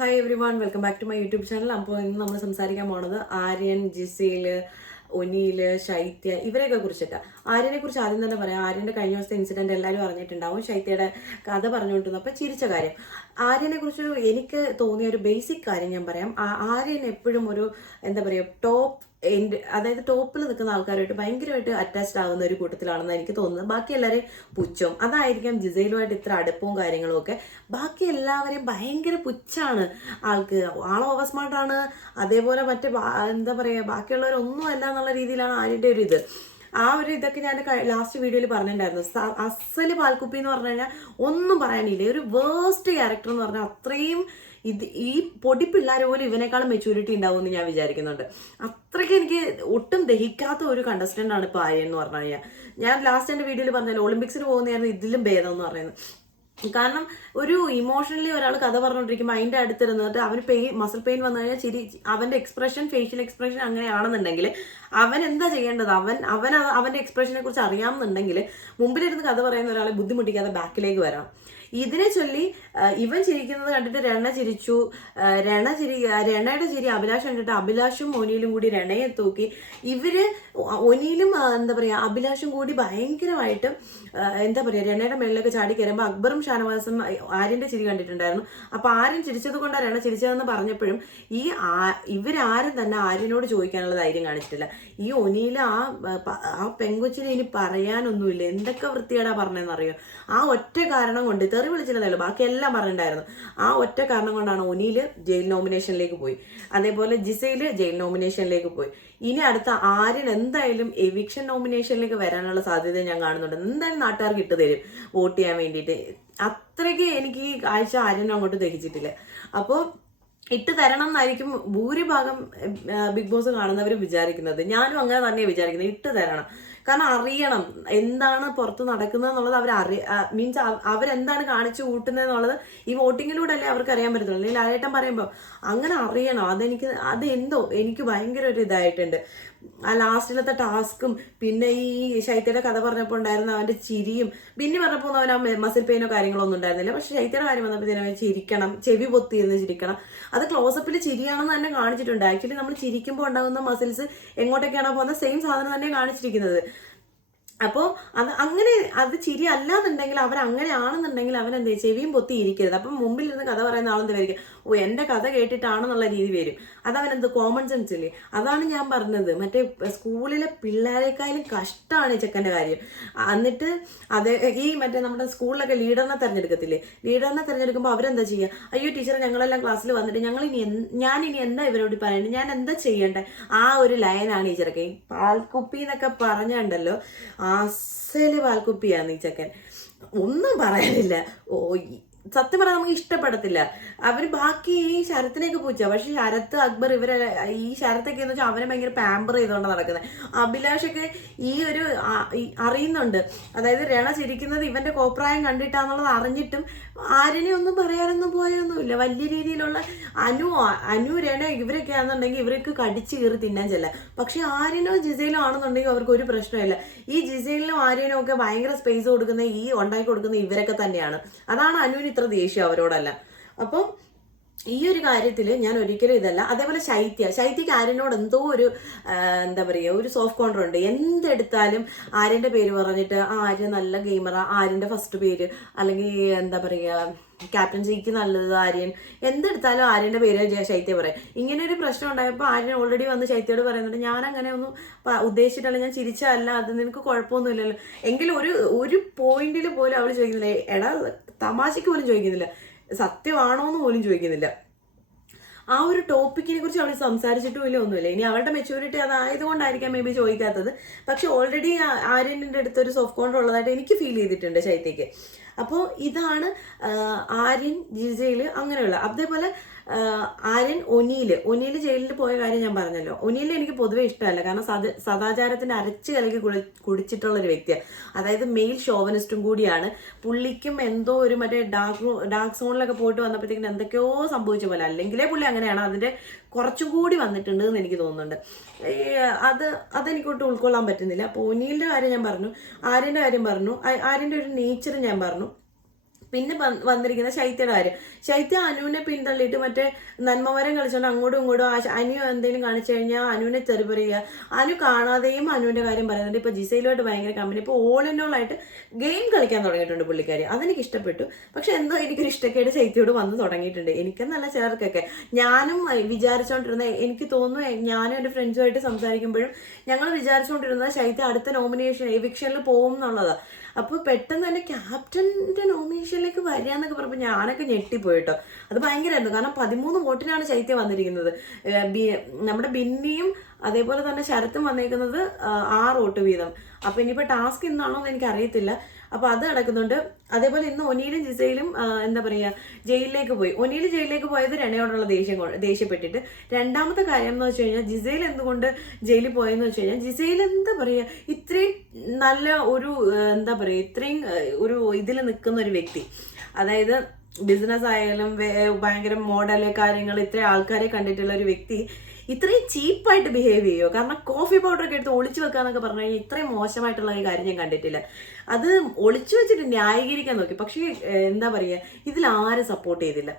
Hi everyone welcome back to my YouTube channel അപ്പോൾ ഇന്ന് നമ്മൾ സംസാരിക്കാൻ പോണത് ആര്യൻ ജിസയിൽ ഒനിയിൽ ശൈത്യ ഇവരെയൊക്കെ കുറിച്ചിട്ട്. ആര്യനെ കുറിച്ച് ആദ്യം തന്നെ പറയാം. ആര്യന്റെ കഴിഞ്ഞ ദിവസത്തെ ഇൻസിഡന്റ് എല്ലാവരും അറിഞ്ഞിട്ടുണ്ടാവും. ശൈത്യയുടെ കഥ പറഞ്ഞുകൊണ്ടിരുന്നപ്പോൾ ചിരിച്ച കാര്യം. ആര്യനെ കുറിച്ച് എനിക്ക് തോന്നിയ ഒരു ബേസിക് കാര്യം ഞാൻ പറയാം. ആര്യൻ എപ്പോഴും ഒരു എന്താ പറയുക ടോപ്പ് എൻഡ് അതായത് ടോപ്പിൽ നിൽക്കുന്ന ആൾക്കാരുമായിട്ട് ഭയങ്കരമായിട്ട് അറ്റാച്ച്ഡ് ആകുന്ന ഒരു കൂട്ടത്തിലാണെന്ന് എനിക്ക് തോന്നുന്നത്. ബാക്കി എല്ലാവരെയും പുച്ഛവും അതായിരിക്കാം ജിസയിലുമായിട്ട് ഇത്ര അടുപ്പവും കാര്യങ്ങളും ഒക്കെ. ബാക്കി എല്ലാവരെയും ഭയങ്കര പുച്ഛാണ് ആൾക്ക്. ആൾ ഓവർ സ്മാർട്ടാണ് അതേപോലെ മറ്റേ എന്താ പറയുക ബാക്കിയുള്ളവരൊന്നും അല്ല എന്നുള്ള രീതിയിലാണ് ആര്യന്റെ ഒരു ഇത്. ആ ഒരു ഇതൊക്കെ ഞാൻ ലാസ്റ്റ് വീഡിയോയിൽ പറഞ്ഞിട്ടുണ്ടായിരുന്നു. അസൽ പാൽക്കുപ്പി എന്ന് പറഞ്ഞു കഴിഞ്ഞാൽ ഒന്നും പറയാനില്ല. ഒരു വേസ്റ്റ് ക്യാരക്ടർ എന്ന് പറഞ്ഞാൽ അത്രയും ഇത് ഈ പൊടി പിള്ളേർ പോലും ഇവനേക്കാളും മെച്ചൂരിറ്റി ഉണ്ടാവും എന്ന് ഞാൻ വിചാരിക്കുന്നുണ്ട്. അത്രയ്ക്ക് എനിക്ക് ഒട്ടും ദഹിക്കാത്ത ഒരു കണ്ടസ്റ്റന്റ് ആണ് ഇപ്പോൾ ആര്യൻ എന്ന് പറഞ്ഞു കഴിഞ്ഞാൽ ഞാൻ ലാസ്റ്റ് എന്റെ വീഡിയോയിൽ പറഞ്ഞല്ലോ ഒളിമ്പിക്സിന് പോകുന്നതായിരുന്നു ഇതിലും ഭേദം എന്ന് പറയുന്നത്. കാരണം ഒരു ഇമോഷണലി ഒരാൾ കഥ പറഞ്ഞുകൊണ്ടിരിക്കുമ്പോൾ അതിന്റെ അടുത്തിരുന്നിട്ട് അവന് പെയിൻ മസിൽ പെയിൻ വന്നു കഴിഞ്ഞാൽ ചിരി അവന്റെ എക്സ്പ്രഷൻ ഫേഷ്യൽ എക്സ്പ്രഷൻ അങ്ങനെയാണെന്നുണ്ടെങ്കിൽ അവൻ എന്താ ചെയ്യേണ്ടത്? അവൻ അവൻ അവന്റെ എക്സ്പ്രഷനെ കുറിച്ച് അറിയാമെന്നുണ്ടെങ്കിൽ മുമ്പിലിരുന്ന് കഥ പറയുന്ന ഒരാളെ ബുദ്ധിമുട്ടിക്കാതെ ബാക്കിലേക്ക് വരാം. ഇതിനെ ചൊല്ലി ഇവൻ ചിരിക്കുന്നത് കണ്ടിട്ട് രണ ചിരിച്ചു. രണ ചിരി രണയുടെ ചിരി അഭിലാഷ് കണ്ടിട്ട് അഭിലാഷും ഒനിയിലും കൂടി രണയെ തൂക്കി. ഇവർ ഒനിയിലും എന്താ പറയാ അഭിലാഷും കൂടി ഭയങ്കരമായിട്ട് എന്താ പറയാ രണയുടെ മേളിലൊക്കെ ചാടി കയറുമ്പോൾ അക്ബറും ഷാനവാസും ആര്യന്റെ ചിരി കണ്ടിട്ടുണ്ടായിരുന്നു. അപ്പൊ ആര്യൻ ചിരിച്ചത് കൊണ്ടാണ് രണ ചിരിച്ചതെന്ന് പറഞ്ഞപ്പോഴും ഈ ഇവരാരും തന്നെ ആര്യനോട് ചോദിക്കാനുള്ള ധൈര്യം കാണിച്ചിട്ടില്ല. ഈ ഒനിയിൽ ആ ആ, പെങ്കൊച്ചിനെ ഇനി പറയാനൊന്നുമില്ല. എന്തൊക്കെ വൃത്തിയേടാ പറഞ്ഞതെന്നറിയോ? ആ ഒറ്റ കാരണം കൊണ്ട് തെറി വിളിച്ചില്ലെന്നല്ലോ ബാക്കി എല്ലാം പറഞ്ഞിട്ടുണ്ടായിരുന്നു. ആ ഒറ്റ കാരണം കൊണ്ടാണ് ഒനിയിൽ ജയിൽ നോമിനേഷനിലേക്ക് പോയി. അതേപോലെ ജിസയിൽ ജയിൽ നോമിനേഷനിലേക്ക് പോയി. ഇനി അടുത്ത ആര്യൻ എന്തായാലും എവിക്ഷൻ നോമിനേഷനിലേക്ക് വരാനുള്ള സാധ്യത ഞാൻ കാണുന്നുണ്ട്. എന്തായാലും നാട്ടുകാർക്ക് ഇട്ട് തരും വോട്ട് ചെയ്യാൻ വേണ്ടിയിട്ട്. അത്രയ്ക്ക് എനിക്ക് ഈ കാഴ്ച ആര്യനും അങ്ങോട്ട് ദഹിച്ചിട്ടില്ല. അപ്പോൾ ഇട്ട് തരണം എന്നായിരിക്കും ഭൂരിഭാഗം ബിഗ് ബോസ് കാണുന്നവർ വിചാരിക്കുന്നത്. ഞാനും അങ്ങനെ തന്നെ വിചാരിക്കുന്നത്. ഇട്ട് തരണം. കാരണം അറിയണം എന്താണ് പുറത്ത് നടക്കുന്നത് എന്നുള്ളത് അവർ അറി മീൻസ് അവരെന്താണ് കാണിച്ചു കൂട്ടുന്നത് എന്നുള്ളത് ഈ വോട്ടിങ്ങിലൂടെ അല്ലേ അവർക്ക് അറിയാൻ പറ്റത്തുള്ളൂ. അല്ലെങ്കിൽ ആരേട്ടം പറയുമ്പോൾ അങ്ങനെ അറിയണം. അതെനിക്ക് അതെന്തോ എനിക്ക് ഭയങ്കര ഒരു ഇതായിട്ടുണ്ട്. ആ ലാസ്റ്റിലത്തെ ടാസ്കും പിന്നെ ഈ ശൈത്യയുടെ കഥ പറഞ്ഞപ്പോൾ ഉണ്ടായിരുന്ന അവന്റെ ചിരിയും പിന്നെ പറഞ്ഞപ്പോൾ അവൻ ആ മസിൽ പെയിനോ കാര്യങ്ങളോ ഒന്നും ഉണ്ടായിരുന്നില്ല. പക്ഷെ ശൈത്യയുടെ കാര്യം വന്നപ്പോൾ അവൻ ചിരിക്കണം ചെവി പൊത്തിയിരുന്ന് ചിരിക്കണം. അത് ക്ലോസപ്പിൽ ചിരിയാണെന്ന് തന്നെ കാണിച്ചിട്ടുണ്ട്. ആക്ച്വലി നമ്മൾ ചിരിക്കുമ്പോൾ ഉണ്ടാകുന്ന മസിൽസ് എങ്ങോട്ടൊക്കെയാണോ പോകുന്നത്? സെയിം സാധനം തന്നെ കാണിച്ചിരിക്കുന്നത്. അപ്പോൾ അത് അങ്ങനെ അത് ചിരി അല്ലാന്നുണ്ടെങ്കിൽ അവൻ അങ്ങനെ ആണെന്നുണ്ടെങ്കിൽ അവൻ എന്ത് ചെവിയും പൊത്തി ഇരിക്കരുത് അപ്പം മുമ്പിൽ ഇരുന്ന് കഥ പറയുന്ന ആളെന്ത് വരിക ഓ എന്റെ കഥ കേട്ടിട്ടാണെന്നുള്ള രീതി വരും. അതവനെന്ത് കോമൺ സെൻസ് ഇല്ലേ? അതാണ് ഞാൻ പറഞ്ഞത്. മറ്റേ സ്കൂളിലെ പിള്ളേരെക്കാളും കഷ്ടമാണ് ചെക്കന്റെ കാര്യം. എന്നിട്ട് അത് ഈ മറ്റേ നമ്മുടെ സ്കൂളിലൊക്കെ ലീഡറിനെ തിരഞ്ഞെടുക്കത്തില്ലേ? ലീഡറിനെ തിരഞ്ഞെടുക്കുമ്പോൾ അവരെന്താ ചെയ്യുക അയ്യോ ടീച്ചർ ഞങ്ങളെല്ലാം ക്ലാസ്സിൽ വന്നിട്ട് ഞങ്ങൾ ഇനി ഞാൻ ഇനി എന്താ ഇവരോട് പറയേണ്ടത്? ഞാൻ എന്താ ചെയ്യേണ്ടത്? ആ ഒരു ലൈനാണ് ഈ ചെറുക്കൻ. പാൽക്കുപ്പി എന്നൊക്കെ പറഞ്ഞുണ്ടല്ലോ. അസൽ പാൽക്കുപ്പിയാണ് ഈ ചെക്കൻ. ഒന്നും പറയാനില്ല. ഓ സത്യം പറഞ്ഞാൽ നമുക്ക് ഇഷ്ടപ്പെടത്തില്ല. അവർ ബാക്കി ഈ ശരത്തിനെയൊക്കെ പൂച്ച പക്ഷെ ശരത്ത് അക്ബർ ഇവരെ ഈ ശരത്തൊക്കെ എന്ന് വെച്ചാൽ അവനെ ഭയങ്കര പാമ്പർ ചെയ്തുകൊണ്ട് നടക്കുന്നത് അഭിലാഷൊക്കെ ഈ ഒരു അറിയുന്നുണ്ട്. അതായത് രണ ചിരിക്കുന്നത് ഇവന്റെ കോപ്രായം കണ്ടിട്ടാന്നുള്ളത് അറിഞ്ഞിട്ടും ആരനെ ഒന്നും പറയാനൊന്നും പോയൊന്നുമില്ല. വലിയ രീതിയിലുള്ള അനു അനു രണ ഇവരൊക്കെ ആണെന്നുണ്ടെങ്കിൽ ഇവർക്ക് കടിച്ചു കീറി തിന്നാൻ ചെല്ലാം. പക്ഷെ ആര്യനോ ജിസയിലോ ആണെന്നുണ്ടെങ്കിൽ അവർക്ക് ഒരു പ്രശ്നമില്ല. ഈ ജിസയിലും ആര്യനും ഒക്കെ ഭയങ്കര സ്പേസ് കൊടുക്കുന്ന ഈ ഉണ്ടാക്കി കൊടുക്കുന്ന ഇവരൊക്കെ തന്നെയാണ്. അതാണ് അനുവിന് ഇത്ര ദേഷ്യം അവരോടല്ല. അപ്പം ഈ ഒരു കാര്യത്തിൽ ഞാൻ ഒരിക്കലും ഇതല്ല. അതേപോലെ ശൈത്യ. ശൈത്യക്ക് ആര്യനോട് എന്തോ ഒരു എന്താ പറയുക ഒരു സോഫ്റ്റ് കോൺട്രോ ഉണ്ട്. എന്തെടുത്താലും ആര്യന്റെ പേര് പറഞ്ഞിട്ട് ആ ആര്യ നല്ല ഗെയിമറാ ആര്യന്റെ ഫസ്റ്റ് പേര്. അല്ലെങ്കിൽ എന്താ പറയുക ക്യാപ്റ്റൻസിക്ക് നല്ലത് ആര്യൻ. എന്തെടുത്താലും ആര്യന്റെ പേര് ശൈത്യ പറയും. ഇങ്ങനെ ഒരു പ്രശ്നം ഉണ്ടായപ്പോൾ ആര്യൻ ഓൾറെഡി വന്ന് ശൈത്യയോട് പറയുന്നുണ്ട് ഞാൻ അങ്ങനെ ഒന്നും ഉദ്ദേശിച്ചിട്ടല്ല. ഞാൻ ചിരിച്ചല്ല അത് നിനക്ക് കുഴപ്പമൊന്നുമില്ലല്ലോ. എങ്കിലും ഒരു ഒരു പോയിന്റിൽ പോലും അവൾ ചോദിക്കുന്നില്ല. എടാ തമാശയ്ക്ക് പോലും ചോദിക്കുന്നില്ല. സത്യമാണോ എന്ന് പോലും ചോദിക്കുന്നില്ല. ആ ഒരു ടോപ്പിക്കിനെ കുറിച്ച് അവർ സംസാരിച്ചിട്ടും ഇല്ല ഒന്നുമില്ല. ഇനി അവളുടെ മെച്ചൂരിറ്റി അതായതുകൊണ്ടായിരിക്കാം മേ ബി ചോദിക്കാത്തത്. പക്ഷെ ഓൾറെഡി ആര്യന്റെ അടുത്തൊരു സോഫ്റ്റ് കോണ്ടർ ഉള്ളതായിട്ട് എനിക്ക് ഫീൽ ചെയ്തിട്ടുണ്ട് ശൈത്യക്ക് അപ്പോൾ ഇതാണ് ആര്യൻ ജിജയിൽ അങ്ങനെയുള്ള. അതേപോലെ ആര്യൻ ഒനിയിൽ ഒനിയിൽ ജയിലിൽ പോയ കാര്യം ഞാൻ പറഞ്ഞല്ലോ. ഒനിയിൽ എനിക്ക് പൊതുവേ ഇഷ്ടമല്ല. കാരണം സദ സദാചാരത്തിന് അരച്ച് കലക്കി കുളി കുടിച്ചിട്ടുള്ള ഒരു വ്യക്തിയാണ് അതായത് മെയിൽ ഷോവനിസ്റ്റും കൂടിയാണ്. പുള്ളിക്കും എന്തോ ഒരു മറ്റേ ഡാർക്ക് ഡാർക്ക് സോണിലൊക്കെ പോയിട്ട് വന്നപ്പോഴത്തേക്കും എന്തൊക്കെയോ സംഭവിച്ച പോലെ. അല്ലെങ്കിലേ പുള്ളി അങ്ങനെയാണ്. അതിന്റെ കുറച്ചും കൂടി വന്നിട്ടുണ്ട് എന്ന് എനിക്ക് തോന്നുന്നുണ്ട്. അത് അതെനിക്കൊട്ട് ഉൾക്കൊള്ളാൻ പറ്റുന്നില്ല. അപ്പോൾ ഒനിയിലിന്റെ കാര്യം ഞാൻ പറഞ്ഞു ആര്യന്റെ കാര്യം പറഞ്ഞു ആര്യന്റെ ഒരു നേച്ചർ ഞാൻ പറഞ്ഞു. പിന്നെ വന്നിരിക്കുന്ന ശൈത്യയുടെ കാര്യം. ശൈത്യ അനുവിനെ പിന്തള്ളിയിട്ട് മറ്റേ നന്മമരം കളിച്ചോണ്ട് അങ്ങോട്ടും ഇങ്ങോട്ടും അനു എന്തെങ്കിലും കാണിച്ചു കഴിഞ്ഞാൽ അനുവിനെ തെറിപറിയുക അനു കാണാതെയും അനുവിന്റെ കാര്യം പറയുന്നുണ്ട്. ഇപ്പൊ ജിസയിലോട്ട് ഭയങ്കര കമ്പനി ഇപ്പൊ ഓൾ ഇൻ ഓൾ ആയിട്ട് ഗെയിം കളിക്കാൻ തുടങ്ങിയിട്ടുണ്ട് പുള്ളിക്കാരി. അതെനിക്ക് ഇഷ്ടപ്പെട്ടു. പക്ഷെ എന്തോ എനിക്കൊരു ഇഷ്ടക്കേട് ശൈത്യയോട് വന്ന് തുടങ്ങിയിട്ടുണ്ട്. എനിക്കെന്നല്ല ചിലർക്കൊക്കെ. ഞാനും വിചാരിച്ചോണ്ടിരുന്ന എനിക്ക് തോന്നുന്നു ഞാനും എന്റെ ഫ്രണ്ട്സുമായിട്ട് സംസാരിക്കുമ്പോഴും ഞങ്ങൾ വിചാരിച്ചുകൊണ്ടിരുന്നത് ശൈത്യ അടുത്ത നോമിനേഷൻ എവിക്ഷനിൽ പോകും എന്നുള്ളതാണ് അപ്പോൾ പെട്ടെന്ന് തന്നെ ക്യാപ്റ്റന്റെ നോമിനേഷനിലേക്ക് വരിക എന്നൊക്കെ പറഞ്ഞപ്പോൾ ഞാനൊക്കെ ഞെട്ടിപ്പോയിട്ടോ. അത് ഭയങ്കരമായിരുന്നു കാരണം പതിമൂന്ന് വോട്ടിനാണ് ശൈത്യം വന്നിരിക്കുന്നത്. നമ്മുടെ ബിന്നിയും അതേപോലെ തന്നെ ശരത്തും വന്നേക്കുന്നത് ആറ് വോട്ട് വീതം. അപ്പോൾ ഇനിയിപ്പോൾ ടാസ്ക് എന്താണോ എന്ന് എനിക്കറിയത്തില്ല. അപ്പോൾ അത് നടക്കുന്നുണ്ട്. അതേപോലെ ഇന്ന് ഒനിയിലും ജിസയിലും എന്താ പറയുക ജയിലിലേക്ക് പോയി. ഒനിയിൽ ജയിലിലേക്ക് പോയത് രണയോടുള്ള ദേഷ്യം ദേഷ്യപ്പെട്ടിട്ട്. രണ്ടാമത്തെ കാര്യം എന്ന് വെച്ച് കഴിഞ്ഞാൽ ജിസയിൽ എന്തുകൊണ്ട് ജയിലിൽ പോയെന്ന് വെച്ച് കഴിഞ്ഞാൽ ജിസയിൽ എന്താ പറയുക ഇത്രയും നല്ല ഒരു എന്താ പറയുക ഇത്രയും ഒരു ഇതിൽ നിൽക്കുന്ന ഒരു വ്യക്തി. അതായത് ബിസിനസ് ആയാലും ഭയങ്കര മോഡൽ കാര്യങ്ങൾ ഇത്രയും ആൾക്കാരെ കണ്ടിട്ടുള്ള ഒരു വ്യക്തി ഇത്രയും ചീപ്പായിട്ട് ബിഹേവ് ചെയ്യുമോ കാരണം കോഫി പൗഡർ ഒക്കെ എടുത്ത് ഒളിച്ചു വെക്കാന്നൊക്കെ പറഞ്ഞു കഴിഞ്ഞാൽ ഇത്രയും മോശമായിട്ടുള്ള ഒരു കാര്യം ഞാൻ കണ്ടിട്ടില്ല. അത് ഒളിച്ചു വെച്ചിട്ട് ന്യായീകരിക്കാൻ നോക്കി. പക്ഷേ എന്താ പറയുക ഇതിൽ ആരും സപ്പോർട്ട് ചെയ്തില്ല.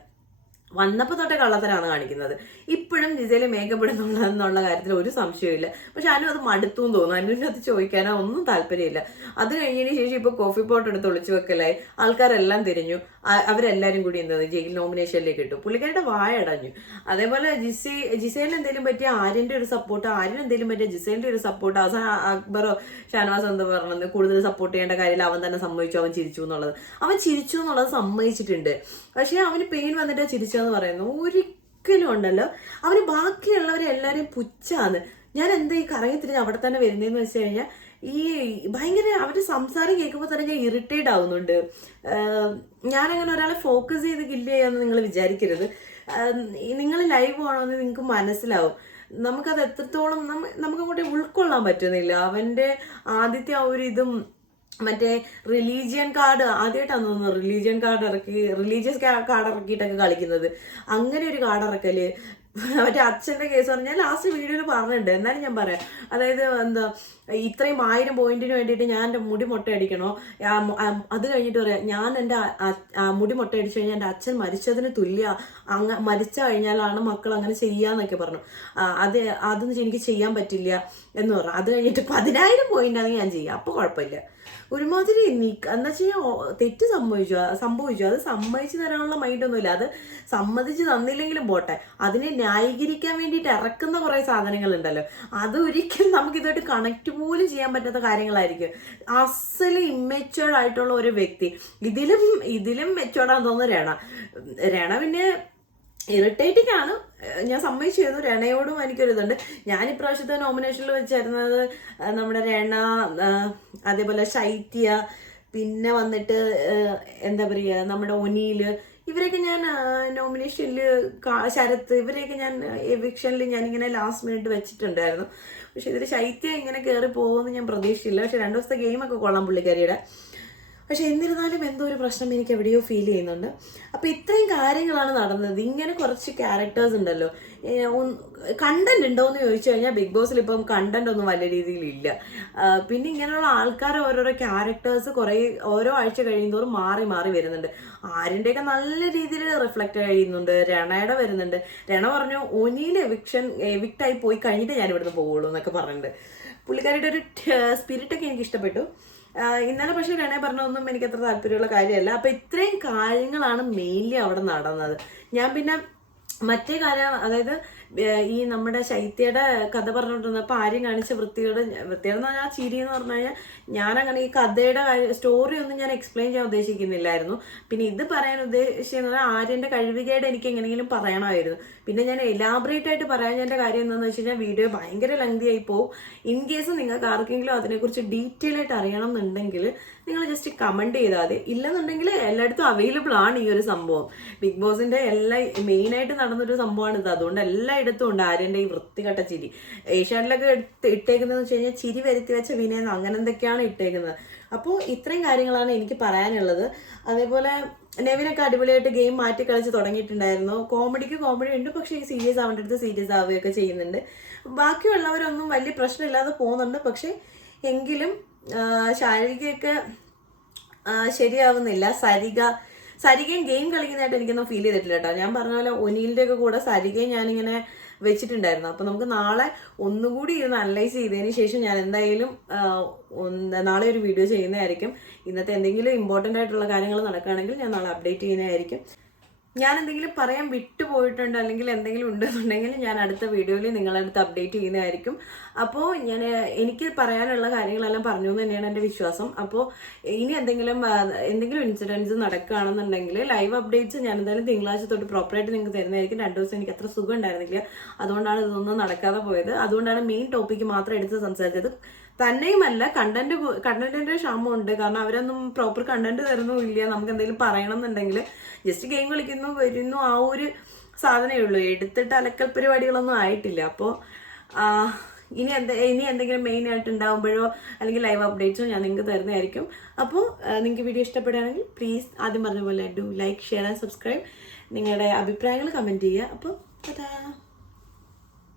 വന്നപ്പോൾ തൊട്ടേ കള്ളത്തരാണ് കാണിക്കുന്നത്. ഇപ്പോഴും നിജയിൽ മേക്കപ്പ് എന്നുള്ള കാര്യത്തിൽ ഒരു സംശയമില്ല പക്ഷെ അനു അത് മടുത്തു എന്ന് തോന്നുന്നു. അനുവിന് അത് ചോദിക്കാനോ ഒന്നും താല്പര്യമില്ല. അത് കഴിഞ്ഞതിന് ശേഷം ഇപ്പോൾ കോഫി പോട്ട് എടുത്ത് ഒളിച്ചു വെക്കലായി. ആൾക്കാരെല്ലാം തിരിഞ്ഞു. അവരെല്ലാരും കൂടി എന്താ ജയിൽ നോമിനേഷനിലേക്ക് ഇട്ടു. പുള്ളിക്കാരുടെ വായ അടഞ്ഞു. അതേപോലെ ജിസി ജിസേലിന് എന്തെങ്കിലും പറ്റിയ ആര്യന്റെ ഒരു സപ്പോർട്ട് ആര്യൻ എന്തെങ്കിലും പറ്റിയ ജിസേലിന്റെ ഒരു സപ്പോർട്ട് അവസാനം അക്ബറോ ഷാനവാസ് എന്താ പറഞ്ഞത് കൂടുതൽ സപ്പോർട്ട് ചെയ്യേണ്ട കാര്യത്തിൽ അവൻ തന്നെ സമ്മതിച്ചു അവൻ ചിരിച്ചു എന്നുള്ളത്. അവൻ ചിരിച്ചു എന്നുള്ളത് സമ്മതിച്ചിട്ടുണ്ട്. പക്ഷേ അവന് പെയിൻ വന്നിട്ട് ചിരിച്ചെന്ന് പറയുന്നു. ഒരിക്കലും ഉണ്ടല്ലോ. അവന് ബാക്കിയുള്ളവരെ എല്ലാവരെയും പുച്ഛാന്ന്. ഞാൻ എന്താ ഈ കറങ്ങി തിരിഞ്ഞ് അവിടെ തന്നെ വരുന്നതെന്ന് വെച്ച് കഴിഞ്ഞാൽ ഈ ഭയങ്കര അവരുടെ സംസാരം കേൾക്കുമ്പോൾ തന്നെ ഞാൻ ഇറിറ്റേറ്റ് ആവുന്നുണ്ട്. ഞാനങ്ങനെ ഒരാളെ ഫോക്കസ് ചെയ്ത് കില്ല് ചെയ്യാന്ന് നിങ്ങൾ വിചാരിക്കരുത്. നിങ്ങൾ ലൈവ് ആണോന്ന് നിങ്ങൾക്ക് മനസ്സിലാവും. നമുക്കത് എത്രത്തോളം നമ്മ നമുക്ക് അങ്ങോട്ട് ഉൾക്കൊള്ളാൻ പറ്റുന്നില്ല. അവന്റെ ആദ്യത്തെ ആ ഒരു ഇതും മറ്റേ റിലീജിയൻ കാർഡ് ആദ്യമായിട്ടാണ് തോന്നുന്നു റിലീജിയൻ കാർഡ് ഇറക്കി റിലീജിയസ് കാർഡ് ഇറക്കിയിട്ടൊക്കെ കളിക്കുന്നത്. അങ്ങനെ ഒരു കാർഡ് ഇറക്കൽ. മറ്റേ അച്ഛന്റെ കേസ് പറഞ്ഞാൽ ലാസ്റ്റ് വീഡിയോയിൽ പറഞ്ഞിട്ടുണ്ട്. എന്നാലും ഞാൻ പറയാം. അതായത് എന്താ ഇത്രയും ആയിരം പോയിന്റിന് വേണ്ടിയിട്ട് ഞാൻ എന്റെ മുടി മുട്ടയടിക്കണോ അത് കഴിഞ്ഞിട്ട് പറയാം. ഞാൻ എന്റെ മുടി മുട്ടയടിച്ചു കഴിഞ്ഞാൽ എന്റെ അച്ഛൻ മരിച്ചതിന് തുല്യ അങ്ങ മരിച്ചു കഴിഞ്ഞാലാണ് മക്കൾ അങ്ങനെ ചെയ്യാന്നൊക്കെ പറഞ്ഞു. അത് അതൊന്നും എനിക്ക് ചെയ്യാൻ പറ്റില്ല എന്ന് പറഞ്ഞു. അത് കഴിഞ്ഞിട്ട് പതിനായിരം പോയിന്റ് ആണ് ഞാൻ ചെയ്യാം അപ്പോൾ കുഴപ്പമില്ല. ഒരുമാതിരി നീക്ക എന്താ വെച്ച് കഴിഞ്ഞാൽ തെറ്റ് സംഭവിച്ചു. സംഭവിച്ചു. അത് സമ്മതിച്ചു തരാനുള്ള മൈൻഡ് ഒന്നുമില്ല. അത് സമ്മതിച്ച് തന്നില്ലെങ്കിലും പോട്ടെ. അതിനെ ന്യായീകരിക്കാൻ വേണ്ടിയിട്ട് ഇറക്കുന്ന കുറേ സാധനങ്ങളുണ്ടല്ലോ. അത് ഒരിക്കലും നമുക്ക് ഇതായിട്ട് കണക്ട് പോലും ചെയ്യാൻ പറ്റാത്ത കാര്യങ്ങളായിരിക്കും. അസൽ ഇമ്മച്ചുവേർഡ് ആയിട്ടുള്ള ഒരു വ്യക്തി. ഇതിലും ഇതിലും മെച്ചുവേർഡാന്ന് തോന്നുന്നു രണ. രണ പിന്നെ ഇറിറ്റേറ്റിംഗ് ആണ്. ഞാൻ സമ്മതിച്ചിരുന്നു. രണയോടും എനിക്കൊരിതുണ്ട്. ഞാൻ ഇപ്രാവശ്യത്തെ നോമിനേഷനിൽ വെച്ചിരുന്നത് നമ്മുടെ രണ അതേപോലെ ശൈത്യ പിന്നെ വന്നിട്ട് എന്താ പറയുക നമ്മുടെ ഒനീൽ ഇവരെയൊക്കെ ഞാൻ നോമിനേഷനിൽ ശരത്ത് ഇവരെയൊക്കെ ഞാൻ എവിക്ഷനിൽ ഞാൻ ഇങ്ങനെ ലാസ്റ്റ് മിനിറ്റ് വെച്ചിട്ടുണ്ടായിരുന്നു. പക്ഷെ ഇതിൽ ശൈത്യം ഇങ്ങനെ കയറി പോകുമെന്ന് ഞാൻ പ്രതീക്ഷിച്ചില്ല. പക്ഷെ രണ്ട് ദിവസത്തെ ഗെയിമൊക്കെ കൊള്ളാം പുള്ളിക്കാരിയുടെ. പക്ഷെ എന്നിരുന്നാലും എന്തോ ഒരു പ്രശ്നം എനിക്ക് എവിടെയോ ഫീൽ ചെയ്യുന്നുണ്ട്. അപ്പൊ ഇത്രയും കാര്യങ്ങളാണ് നടന്നത്. ഇങ്ങനെ കുറച്ച് ക്യാരക്ടേഴ്സ് ഉണ്ടല്ലോ. കണ്ടന്റ് ഉണ്ടോ എന്ന് ചോദിച്ചു കഴിഞ്ഞാൽ ബിഗ് ബോസിൽ ഇപ്പം കണ്ടന്റ് ഒന്നും വലിയ രീതിയിൽ ഇല്ല. പിന്നെ ഇങ്ങനെയുള്ള ആൾക്കാർ ഓരോരോ ക്യാരക്ടേഴ്സ് കുറേ ഓരോ ആഴ്ച കഴിയുന്നതോറും മാറി മാറി വരുന്നുണ്ട്. ആരുടെയൊക്കെ നല്ല രീതിയിൽ റിഫ്ലക്റ്റ് കഴിയുന്നുണ്ട് രണയുടെ വരുന്നുണ്ട്. രണ പറഞ്ഞു ഒനിയിൽ എവിക്ഷൻ എവിക്റ്റായി പോയി കഴിഞ്ഞിട്ട് ഞാൻ ഇവിടുന്ന് പോവുള്ളൂ എന്നൊക്കെ പറഞ്ഞിട്ടുണ്ട്. പുള്ളിക്കാരിയുടെ ഒരു സ്പിരിറ്റ് ഒക്കെ എനിക്ക് ഇഷ്ടപ്പെട്ടു. ഇന്നലെ പക്ഷേ രണേ പറഞ്ഞതൊന്നും എനിക്ക് അത്ര താല്പര്യമുള്ള കാര്യമല്ല. അപ്പൊ ഇത്രയും കാര്യങ്ങളാണ് മെയിൻലി അവിടെ നടന്നത്. ഞാൻ പിന്നെ മറ്റേ കാര്യം അതായത് ഈ നമ്മുടെ ശൈത്യയുടെ കഥ പറഞ്ഞുകൊണ്ടിരുന്നപ്പോൾ ആര്യം കാണിച്ച വൃത്തിയുടെ വൃത്തിയുടെ എന്ന് പറഞ്ഞാൽ ചിരി എന്ന് പറഞ്ഞു കഴിഞ്ഞാൽ ഞാനങ്ങനെ ഈ കഥയുടെ സ്റ്റോറി ഒന്നും ഞാൻ എക്സ്പ്ലെയിൻ ചെയ്യാൻ ഉദ്ദേശിക്കുന്നില്ലായിരുന്നു. പിന്നെ ഇത് പറയാൻ പറഞ്ഞാൽ ആര്യന്റെ കഴിവുകേട് എനിക്ക് എങ്ങനെയെങ്കിലും പറയണമായിരുന്നു. പിന്നെ ഞാൻ എലാബറേറ്റ് ആയിട്ട് പറയാൻ എന്റെ കാര്യം എന്താണെന്ന് വെച്ച് കഴിഞ്ഞാൽ വീഡിയോ ഭയങ്കര ലെങ്തി ആയി പോകും ഇൻ കേസ് നിങ്ങൾക്ക് ആർക്കെങ്കിലും അതിനെക്കുറിച്ച് ഡീറ്റെയിൽ ആയിട്ട് അറിയണം എന്നുണ്ടെങ്കിൽ നിങ്ങൾ ജസ്റ്റ് കമന്റ് ചെയ്താൽ മതി. ഇല്ലെന്നുണ്ടെങ്കിൽ എല്ലായിടത്തും അവൈലബിൾ ആണ് ഈ ഒരു സംഭവം. ബിഗ് ബോസിന്റെ എല്ലാ മെയിനായിട്ട് നടന്നൊരു സംഭവമാണ് ഇത് അതുകൊണ്ട് എല്ലായിടത്തും ഉണ്ട് ആര്യന്റെ ഈ വൃത്തികെട്ട ചിരി. ഏഷ്യാനിലൊക്കെ എടുത്ത് ഇട്ടേക്കുന്നതെന്ന് വെച്ച് കഴിഞ്ഞാൽ ചിരി വരുത്തി വെച്ച വിനയം അങ്ങനെ എന്തൊക്കെയാണ് ഇട്ടേക്കുന്നത്? അപ്പോൾ ഇത്രയും കാര്യങ്ങളാണ് എനിക്ക് പറയാനുള്ളത്. അതേപോലെ നെവിനൊക്കെ അടിപൊളിയായിട്ട് ഗെയിം മാറ്റി കളിച്ച് തുടങ്ങിയിട്ടുണ്ടായിരുന്നു. കോമഡിക്ക് കോമഡി ഉണ്ട് പക്ഷേ ഈ സീരിയസ് ആവേണ്ട അടുത്ത് സീരിയസ് ആവുകയൊക്കെ ചെയ്യുന്നുണ്ട്. ബാക്കിയുള്ളവരൊന്നും വലിയ പ്രശ്നമില്ലാതെ പോകുന്നുണ്ട്. പക്ഷേ എങ്കിലും ശാരീരികയൊക്കെ ശരിയാവുന്നില്ല. സരിക സരികയും ഗെയിം കളിക്കുന്നതായിട്ട് എനിക്കൊന്നും ഫീൽ ചെയ്തിട്ടില്ല കേട്ടോ ഞാൻ പറഞ്ഞ പോലെ ഒനിലിന്റെ ഒക്കെ കൂടെ സരികയും ഞാനിങ്ങനെ വെച്ചിട്ടുണ്ടായിരുന്നു. അപ്പൊ നമുക്ക് നാളെ ഒന്നുകൂടി ഇരുന്ന് അനലൈസ് ചെയ്തതിന് ശേഷം ഞാൻ എന്തായാലും നാളെ ഒരു വീഡിയോ ചെയ്യുന്നതായിരിക്കും. ഇന്നത്തെ എന്തെങ്കിലും ഇമ്പോർട്ടന്റ് ആയിട്ടുള്ള കാര്യങ്ങൾ നടക്കുകയാണെങ്കിൽ ഞാൻ നാളെ അപ്ഡേറ്റ് ചെയ്യുന്നതായിരിക്കും. ഞാൻ എന്തെങ്കിലും പറയാൻ വിട്ടുപോയിട്ടുണ്ട് അല്ലെങ്കിൽ എന്തെങ്കിലും ഉണ്ടെന്നുണ്ടെങ്കിൽ ഞാൻ അടുത്ത വീഡിയോയിൽ നിങ്ങളുടെ അടുത്ത് അപ്ഡേറ്റ് ചെയ്യുന്നതായിരിക്കും. അപ്പോൾ ഞാൻ എനിക്ക് പറയാനുള്ള കാര്യങ്ങളെല്ലാം പറഞ്ഞു എന്ന് തന്നെയാണ് എന്റെ വിശ്വാസം. അപ്പോൾ ഇനി എന്തെങ്കിലും എന്തെങ്കിലും ഇൻസിഡൻസ് നടക്കുകയാണെന്നുണ്ടെങ്കിൽ ലൈവ് അപ്ഡേറ്റ്സ് ഞാൻ എന്തായാലും തിങ്കളാഴ്ച തൊട്ട് പ്രോപ്പറായിട്ട് നിങ്ങൾക്ക് തരുന്നതായിരിക്കും. രണ്ട് ദിവസം എനിക്ക് അത്ര സുഖം ഉണ്ടായിരുന്നില്ല. അതുകൊണ്ടാണ് ഇതൊന്നും നടക്കാതെ പോയത്. അതുകൊണ്ടാണ് മെയിൻ ടോപ്പിക്ക് മാത്രം എടുത്ത് സംസാരിച്ചത്. തന്നെയുമല്ല കണ്ടന്റ് കണ്ടന്റിന്റെ ക്ഷാമം ഉണ്ട് കാരണം അവരൊന്നും പ്രോപ്പർ കണ്ടന്റ് തരുന്നുമില്ല നമുക്ക് എന്തെങ്കിലും പറയണം എന്നുണ്ടെങ്കിൽ ജസ്റ്റ് ഗെയിം കളിക്കുന്നു വരുന്നു ആ ഒരു സാധനമേ ഉള്ളൂ. എടുത്തിട്ട് അലക്കൽ പരിപാടികളൊന്നും ആയിട്ടില്ല. അപ്പോൾ ഇനി എന്ത് ഇനി എന്തെങ്കിലും മെയിൻ ആയിട്ട് ഉണ്ടാകുമ്പോഴോ അല്ലെങ്കിൽ ലൈവ് അപ്ഡേറ്റ്സോ ഞാൻ നിങ്ങൾക്ക് തരുന്നതായിരിക്കും. അപ്പോൾ നിങ്ങൾക്ക് വീഡിയോ ഇഷ്ടപ്പെടുകയാണെങ്കിൽ പ്ലീസ് ആദ്യം പറഞ്ഞ പോലെ do like share and subscribe നിങ്ങളുടെ അഭിപ്രായങ്ങൾ കമന്റ് ചെയ്യുക. അപ്പോൾ